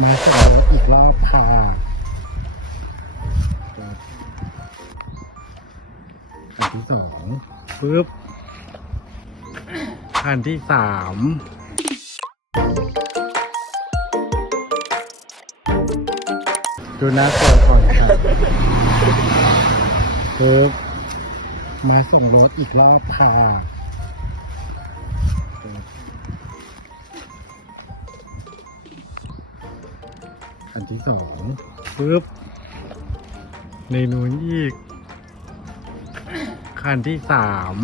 มาส่งรถอีกรอบค่ะคันที่สองปึ๊บคันที่สามดูหน้าตัวก่อนครับปึ๊บมาส่งรถอีกรอบค่ะ อันที่สองปึ๊บในนู้นอีกคันที่สาม